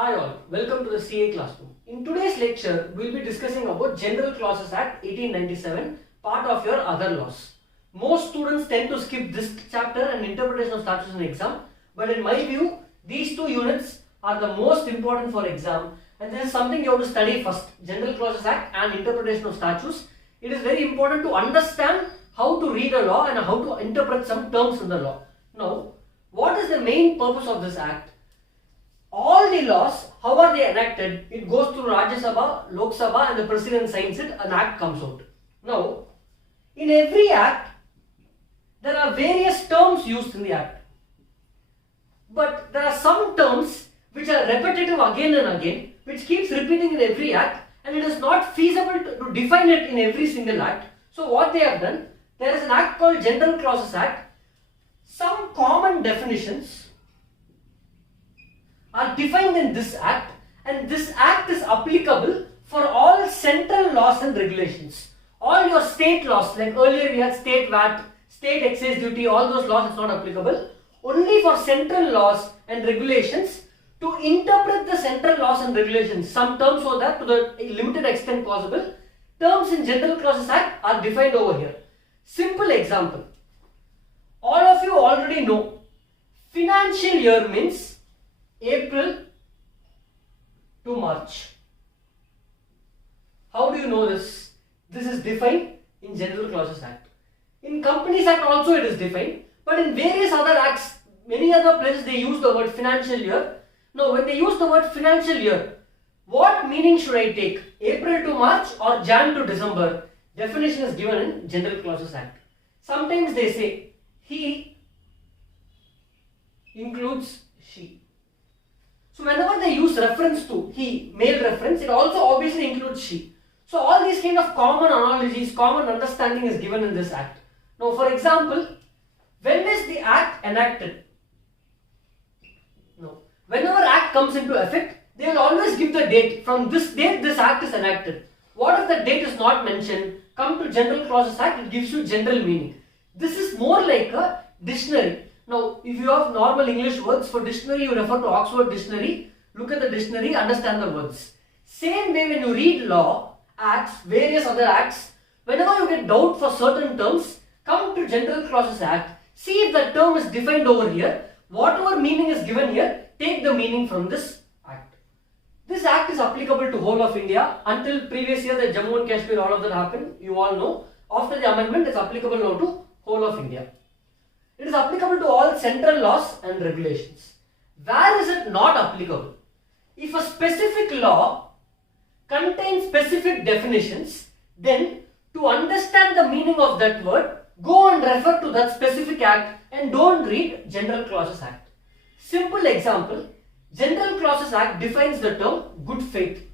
Hi all, welcome to the CA Classroom. In today's lecture, we will be discussing about General Clauses Act 1897, part of your other laws. Most students tend to skip this chapter and interpretation of statutes in exam, but in my view, these two units are the most important for exam, and this is something you have to study first. General Clauses Act and interpretation of statutes. It is very important to understand how to read a law and how to interpret some terms in the law. Now, what is the main purpose of this act? All the laws, how are they enacted? It goes through Rajya Sabha, Lok Sabha, and the president signs it, an act comes out. Now, in every act, there are various terms used in the act. But there are some terms which are repetitive again and again, which keeps repeating in every act, and it is not feasible to define it in every single act. So what they have done, there is an act called General Clauses Act. Some common definitions are defined in this act, and this act is applicable for all central laws and regulations. All your state laws, like earlier we had state VAT, state excise duty, all those laws, it's not applicable. Only for central laws and regulations, to interpret the central laws and regulations, some terms so that to the limited extent possible, terms in General Clauses Act are defined over here. Simple example. All of you already know, financial year means April to March. How do you know this? This is defined in General Clauses Act. In Companies Act also it is defined, but in various other acts, many other places they use the word financial year. Now when they use the word financial year, what meaning should I take? April to March or Jan to December? Definition is given in General Clauses Act. Sometimes they say he includes she. So whenever they use reference to he, male reference, it also obviously includes she. So all these kind of common analogies, common understanding is given in this act. Now for example, when is the act enacted? No. Whenever act comes into effect, they will always give the date. From this date, this act is enacted. What if the date is not mentioned? Come to General Clauses Act, it gives you general meaning. This is more like a dictionary. Now, if you have normal English words, for dictionary you refer to Oxford Dictionary, look at the dictionary, understand the words. Same way when you read law, acts, various other acts, whenever you get doubt for certain terms, come to General Clauses Act, see if the term is defined over here, whatever meaning is given here, take the meaning from this act. This act is applicable to whole of India. Until previous year the Jammu and Kashmir, all of that happened, you all know. After the amendment, it's applicable now to whole of India. It is applicable to all central laws and regulations. Where is it not applicable? If a specific law contains specific definitions, then to understand the meaning of that word, go and refer to that specific act and don't read General Clauses Act. Simple example, General Clauses Act defines the term good faith.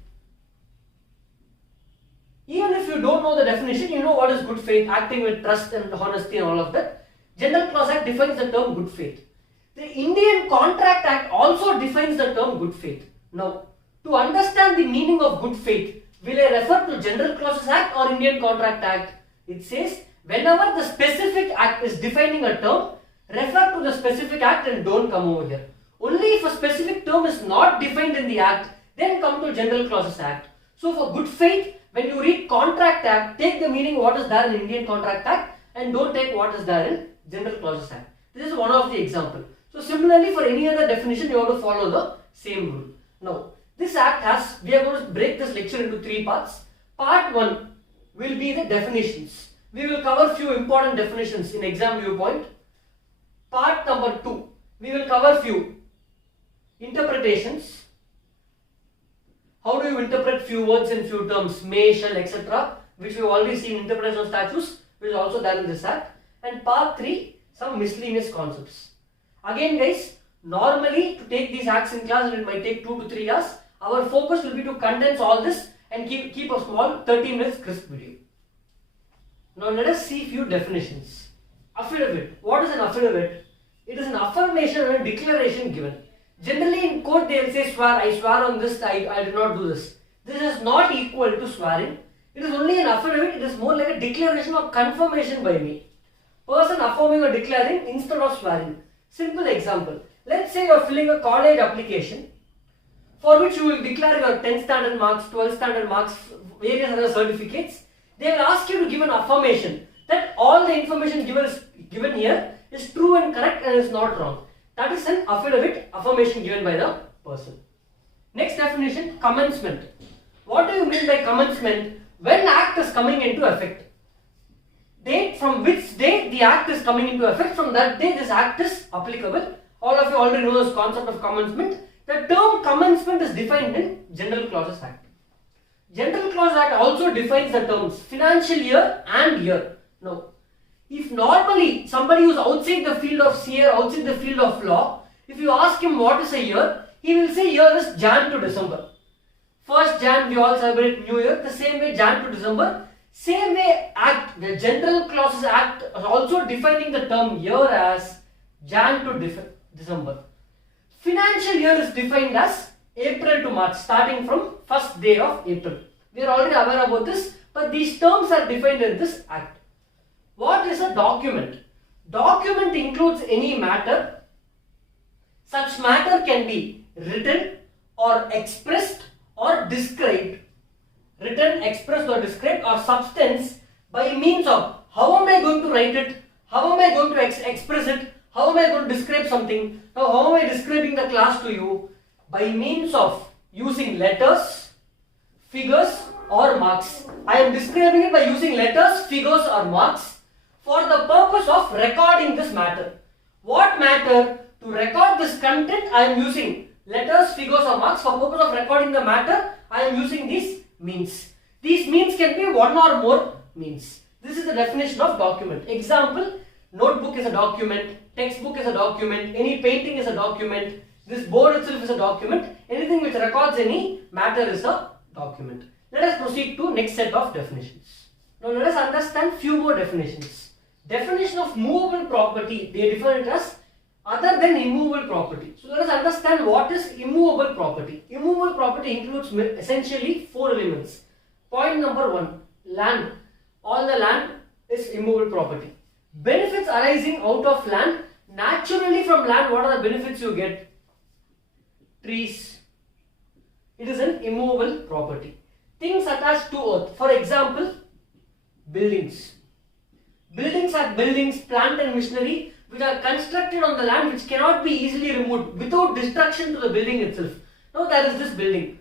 Even if you don't know the definition, you know what is good faith, acting with trust and honesty and all of that. General Clause Act defines the term good faith. The Indian Contract Act also defines the term good faith. Now, to understand the meaning of good faith, will I refer to General Clauses Act or Indian Contract Act? It says, whenever the specific act is defining a term, refer to the specific act and don't come over here. Only if a specific term is not defined in the act, then come to General Clauses Act. So for good faith, when you read Contract Act, take the meaning what is there in Indian Contract Act and don't take what is there in General Clauses Act. This is one of the example. So similarly for any other definition, you have to follow the same rule. Now, this act has, we are going to break this lecture into three parts. Part 1 will be the definitions. We will cover few important definitions in exam viewpoint. Part number 2, we will cover few interpretations. How do you interpret few words in few terms, may, shall, etc., which we have already seen in interpretation of statutes, which is also there in this act. And part 3, some miscellaneous concepts. Again guys, normally to take these acts in class, it might take 2 to 3 years. Our focus will be to condense all this and keep a small 30 minutes crisp video. Now let us see few definitions. Affidavit. What is an affidavit? It is an affirmation and a declaration given. Generally in court they will say swear, I swear on this, I did not do this. This is not equal to swearing. It is only an affidavit, it is more like a declaration or confirmation by me. Person affirming or declaring instead of swearing. Simple example. Let's say you are filling a college application. for which you will declare your 10th standard marks, 12th standard marks, various other certificates. They will ask you to give an affirmation that all the information given here is true and correct and is not wrong. That is an affidavit, affirmation given by the person. Next definition, commencement. What do you mean by commencement? When act is coming into effect. Date, from which day the act is coming into effect, from that day this act is applicable. All of you already know this concept of commencement. The term commencement is defined in General Clauses Act. General Clauses Act also defines the terms financial year and year. Now, if normally somebody who is outside the field of CA, outside the field of law, if you ask him what is a year, he will say year is Jan to December. 1st Jan we all celebrate New Year, the same way Jan to December. Same way Act, the General Clauses Act is also defining the term year as Jan to December. Financial year is defined as April to March, starting from 1st day of April. We are already aware about this, but these terms are defined in this Act. What is a document? Document includes any matter. Such matter can be written or expressed or described. Written, expressed or described, or substance by means of how am I going to write it, how am I going to express it, how am I going to describe something. Now how am I describing the class to you? By means of using letters, figures or marks. I am describing it by using letters, figures or marks for the purpose of recording this matter. What matter? To record this content I am using letters, figures or marks. For purpose of recording the matter I am using these means. These means can be one or more means. This is the definition of document. Example, notebook is a document, textbook is a document, any painting is a document, this board itself is a document, anything which records any matter is a document. Let us proceed to next set of definitions. Now let us understand few more definitions. Definition of movable property, they define it as other than immovable property. So let us understand what is immovable property. Immovable property includes essentially 4 elements. Point number 1, land. All the land is immovable property. Benefits arising out of land. Naturally from land, what are the benefits you get? Trees. It is an immovable property. Things attached to earth. For example, buildings. Buildings are buildings, plant and machinery which are constructed on the land which cannot be easily removed without destruction to the building itself. Now there is this building.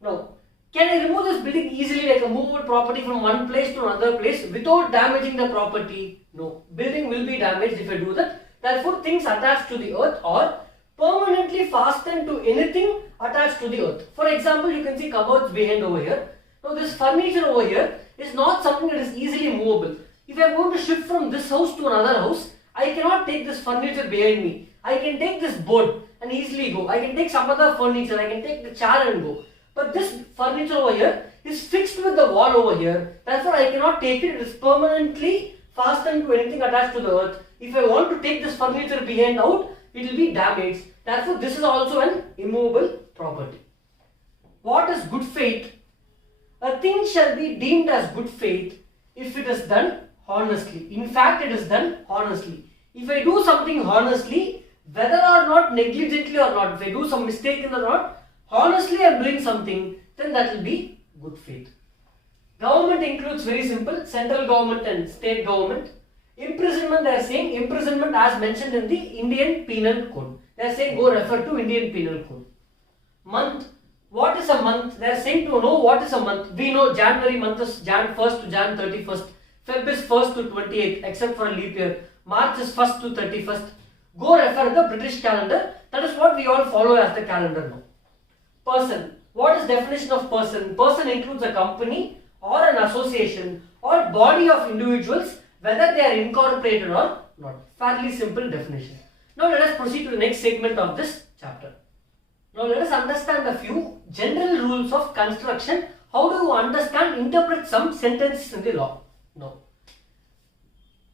Now, can I remove this building easily like a movable property from one place to another place without damaging the property? No. Building will be damaged if I do that. Therefore, things attached to the earth or permanently fastened to anything attached to the earth. For example, you can see cupboards behind over here. Now this furniture over here is not something that is easily movable. If I am going to shift from this house to another house, I cannot take this furniture behind me. I can take this board and easily go. I can take some other furniture. I can take the chair and go. But this furniture over here is fixed with the wall over here. Therefore, I cannot take it. It is permanently fastened to anything attached to the earth. If I want to take this furniture behind out, it will be damaged. Therefore, this is also an immovable property. What is good faith? A thing shall be deemed as good faith if it is done honestly. In fact, it is done honestly. If I do something honestly, whether or not negligently or not, if I do some mistake in or not, honestly I am doing something, then that will be good faith. Government includes very simple, central government and state government. Imprisonment, they are saying imprisonment as mentioned in the Indian Penal Code. They are saying go refer to Indian Penal Code. Month, what is a month? They are saying to know what is a month. We know January month is Jan 1st to Jan 31st. Feb is 1st to 28th except for a leap year. March is 1st to 31st. Go refer the British calendar. That is what we all follow as the calendar now. Person. What is definition of person? Person includes a company or an association or body of individuals, whether they are incorporated or not. Fairly simple definition. Now let us proceed to the next segment of this chapter. Now let us understand a few general rules of construction. How do you understand, interpret some sentences in the law? Now,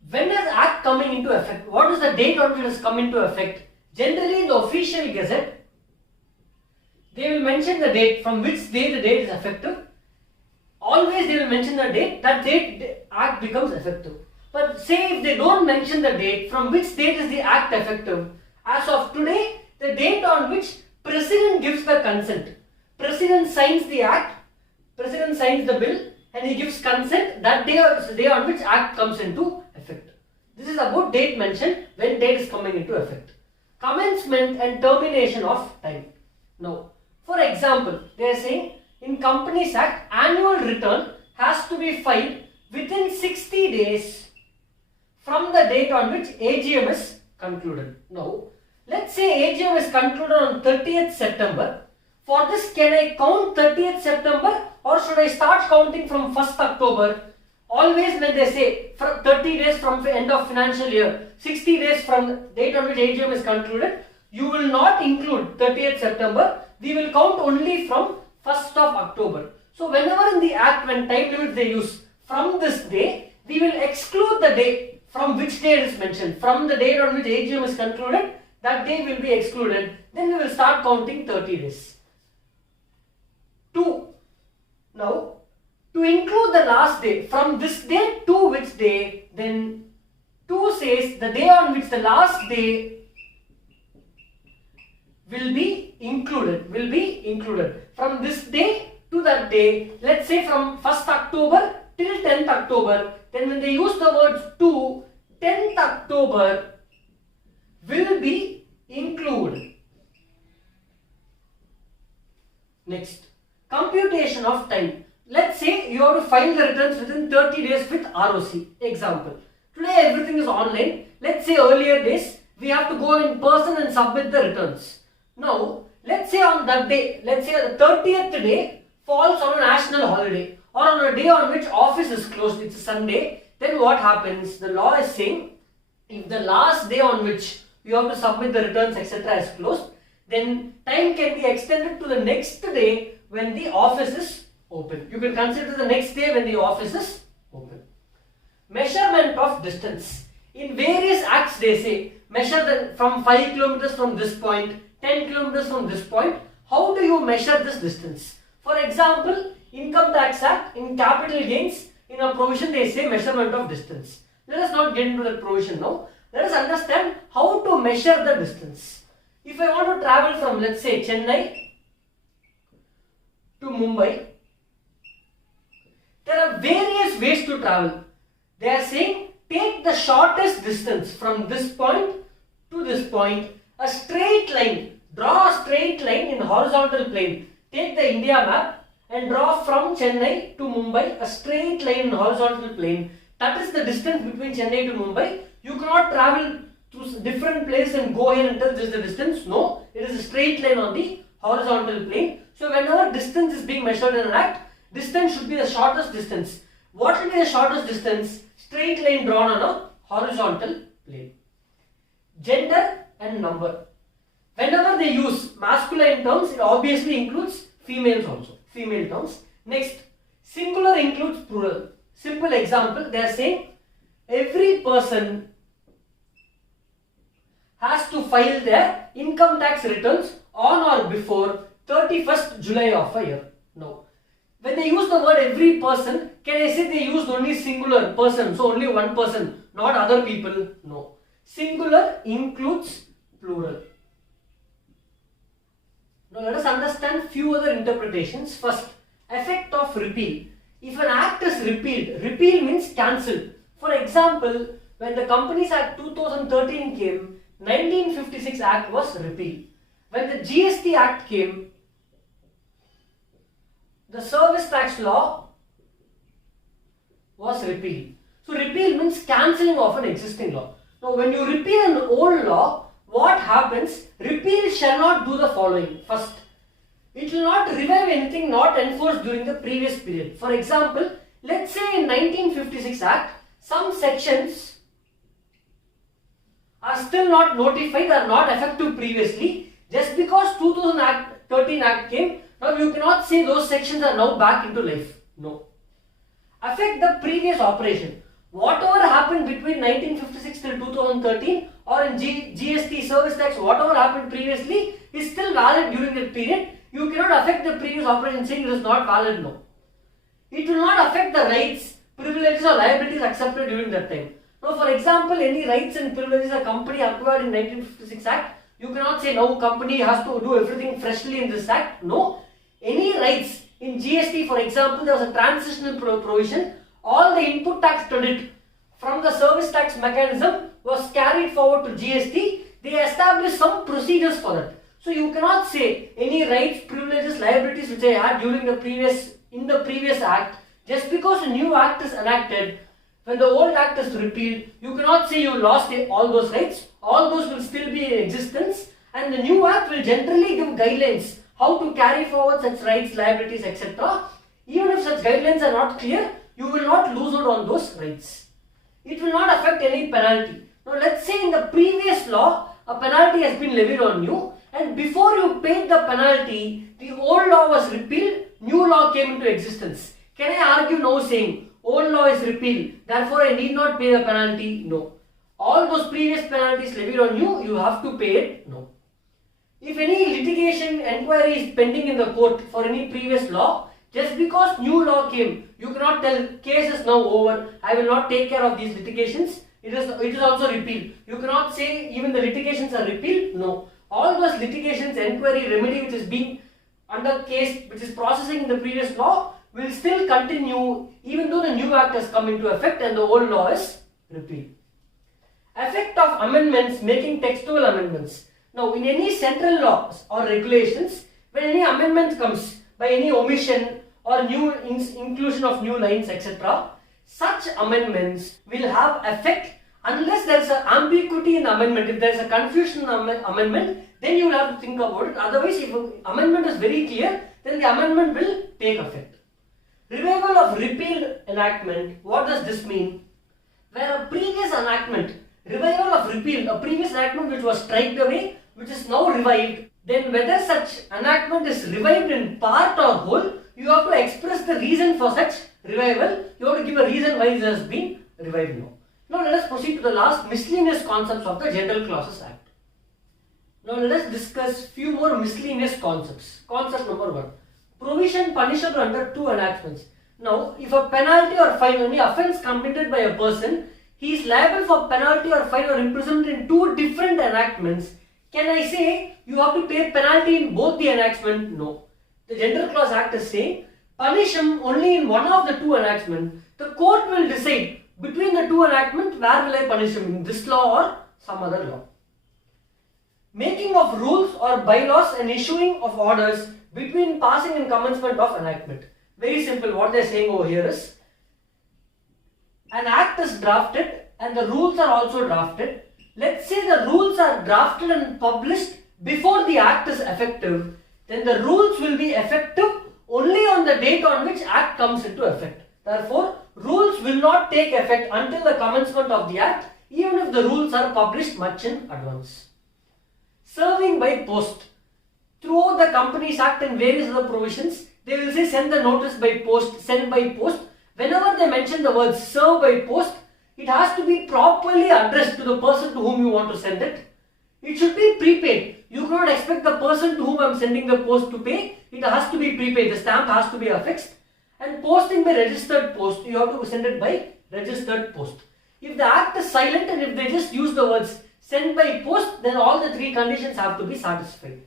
when is Act coming into effect? What is the date on which it has come into effect? Generally in the official gazette, they will mention the date from which day the date is effective. Always they will mention the date, that date the Act becomes effective. But say if they don't mention the date, from which date is the Act effective? As of today, the date on which President gives the consent. President signs the act, President signs the bill and he gives consent, that day is the day on which act comes into effect. This is about date mentioned, when date is coming into effect. Commencement and termination of time. Now, for example, they are saying in Companies Act, annual return has to be filed within 60 days from the date on which AGM is concluded. Now, let's say AGM is concluded on 30th September. For this, can I count 30th September or should I start counting from 1st October? Always when they say from 30 days from the end of financial year, 60 days from the date on which AGM is concluded, you will not include 30th September. We will count only from 1st of October. So whenever in the act, when time limit they use from this day, we will exclude the day from which day it is mentioned. From the date on which AGM is concluded, that day will be excluded. Then we will start counting 30 days. 2. Now, to include the last day, from this day to which day, then 2 says the day on which the last day will be included. From this day to that day, let's say from 1st October till 10th October, then when they use the words to, 10th October will be included. Next, computation of time. Let's say you have to file the returns within 30 days with ROC. Example, today everything is online. Let's say earlier days, we have to go in person and submit the returns. Now, let's say on that day, let's say the 30th day falls on a national holiday or on a day on which office is closed, it's a Sunday, then what happens? The law is saying, if the last day on which you have to submit the returns etc. is closed, then time can be extended to the next day when the office is open. You can consider the next day when the office is open. Measurement of distance. In various acts they say, measure from 5 kilometers from this point, 10 kilometers from this point. How do you measure this distance? For example, Income Tax Act, in capital gains, in a provision they say measurement of distance. Let us not get into that provision now. Let us understand how to measure the distance. If I want to travel from, let's say, Chennai to Mumbai, there are various ways to travel. They are saying take the shortest distance from this point to this point, a straight line, draw a straight line in horizontal plane. Take the India map and draw from Chennai to Mumbai a straight line in horizontal plane. That is the distance between Chennai to Mumbai. You cannot travel to different place and go here and tell this is the distance. No, it is a straight line on the horizontal plane. So whenever distance is being measured in an act, distance should be the shortest distance. What will be the shortest distance? Straight line drawn on a horizontal plane. Gender and number. Whenever they use masculine terms, it obviously includes females also. Female terms. Next, singular includes plural. Simple example, they are saying every person has to file their income tax returns on or before 31st July of a year. No. When they use the word every person, can I say they used only singular person, so only one person, not other people? No. Singular includes plural. Now let us understand few other interpretations. First, effect of repeal. If an act is repealed, repeal means cancelled. For example, when the Companies Act 2013 came, 1956 Act was repealed. When the GST Act came, the service tax law was repealed. So repeal means cancelling of an existing law. Now when you repeal an old law, what happens? Repeal shall not do the following. First, it will not revive anything not enforced during the previous period. For example, let's say in 1956 Act, some sections are still not notified, are not effective previously. Just because 2013 Act came, now you cannot say those sections are now back into life. No. Affect the previous operation. Whatever happened between 1956 till 2013 or in GST service tax, whatever happened previously is still valid during that period. You cannot affect the previous operation saying it is not valid. No. It will not affect the rights, privileges or liabilities accepted during that time. Now for example, any rights and privileges a company acquired in 1956 Act, you cannot say now company has to do everything freshly in this Act. No. Any rights in GST, for example, there was a transitional provision, all the input tax credit from the service tax mechanism was carried forward to GST. They established some procedures for that. So you cannot say any rights, privileges, liabilities which I had during in the previous act, just because a new act is enacted, when the old act is repealed, you cannot say you lost all those rights. All those will still be in existence, and the new act will generally give guidelines how to carry forward such rights, liabilities, etc. Even if such guidelines are not clear, you will not lose out on those rights. It will not affect any penalty. Now let's say in the previous law, a penalty has been levied on you, and before you paid the penalty, the old law was repealed, new law came into existence. Can I argue now saying old law is repealed, therefore I need not pay the penalty? No. All those previous penalties levied on you, you have to pay it? No. If any litigation inquiry is pending in the court for any previous law, just because new law came, you cannot tell case is now over, I will not take care of these litigations. It is also repealed. You cannot say even the litigations are repealed. No. All those litigations, inquiry, remedy which is being under case, which is processing in the previous law, will still continue even though the new act has come into effect and the old law is repealed. Effect of amendments making textual amendments. Now in any central laws or regulations, when any amendment comes by any omission or new inclusion of new lines, etc., such amendments will have effect unless there is an ambiguity in the amendment. If there is a confusion in the amendment, then you will have to think about it. Otherwise, if an amendment is very clear, then the amendment will take effect. Revival of repealed enactment. What does this mean? Where a previous enactment, revival of repeal, a previous enactment which was striked away, which is now revived, then whether such enactment is revived in part or whole, you have to express the reason for such revival. You have to give a reason why it has been revived now. Now let us proceed to the last miscellaneous concepts of the General Clauses Act. Now let us discuss few more miscellaneous concepts. Concept number 1. Provision punishable under 2 enactments. Now if a penalty or fine, any offence committed by a person, he is liable for penalty or fine or imprisonment in 2 different enactments. Can I say you have to pay penalty in both the enactments? No. The General Clause Act is saying punish him only in one of the 2 enactments. The court will decide between the 2 enactments where will I punish him, in this law or some other law. Making of rules or bylaws and issuing of orders between passing and commencement of enactment. Very simple. What they are saying over here is an act is drafted and the rules are also drafted. Let's say the rules are drafted and published before the act is effective, then the rules will be effective only on the date on which act comes into effect. Therefore, rules will not take effect until the commencement of the act, even if the rules are published much in advance. Serving by post. Throughout the Companies Act and various other provisions, they will say send the notice by post, send by post. Whenever they mention the word serve by post, it has to be properly addressed to the person to whom you want to send it. It should be prepaid. You cannot expect the person to whom I am sending the post to pay. It has to be prepaid. The stamp has to be affixed. And posting by registered post, you have to send it by registered post. If the act is silent and if they just use the words send by post, then all the 3 conditions have to be satisfied.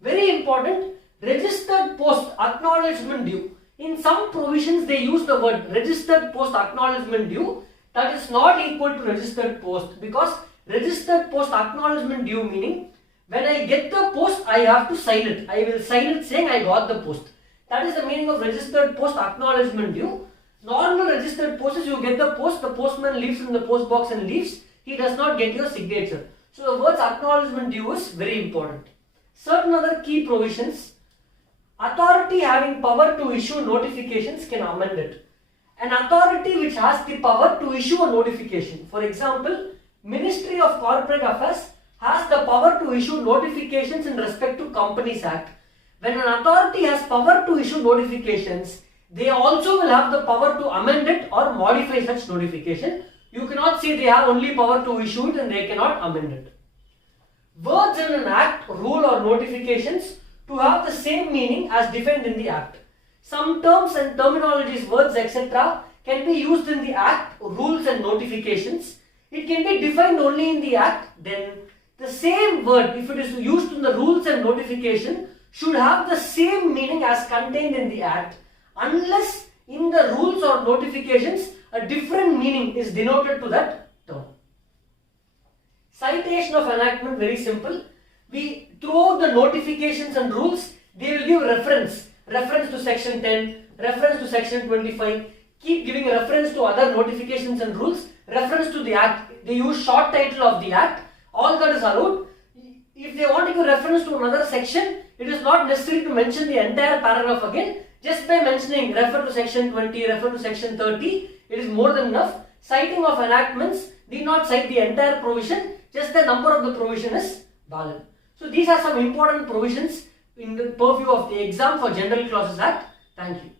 Very important, registered post acknowledgement due. In some provisions they use the word registered post acknowledgement due. That is not equal to registered post, because registered post acknowledgement due meaning when I get the post I have to sign it. I will sign it saying I got the post. That is the meaning of registered post acknowledgement due. Normal registered post is you get the post, the postman leaves in the post box and leaves. He does not get your signature. So the words acknowledgement due is very important. Certain other key provisions. Authority having power to issue notifications can amend it. An authority which has the power to issue a notification. For example, Ministry of Corporate Affairs has the power to issue notifications in respect to Companies Act. When an authority has power to issue notifications, they also will have the power to amend it or modify such notification. You cannot say they have only power to issue it and they cannot amend it. Words in an act, rule or notifications to have the same meaning as defined in the act. Some terms and terminologies, words, etc. can be used in the act, rules and notifications. It can be defined only in the act. Then the same word, if it is used in the rules and notification, should have the same meaning as contained in the Act unless in the rules or notifications a different meaning is denoted to that term. Citation of enactment, very simple. Throughout the notifications and rules, they will give reference to section 10, reference to section 25, keep giving reference to other notifications and rules, reference to the Act. They use short title of the Act. All that is allowed. If they want to give reference to another section, it is not necessary to mention the entire paragraph again. Just by mentioning refer to section 20, refer to section 30, it is more than enough. Citing of enactments need not cite the entire provision, just the number of the provision is valid. So these are some important provisions in the purview of the exam for General Clauses Act. Thank you.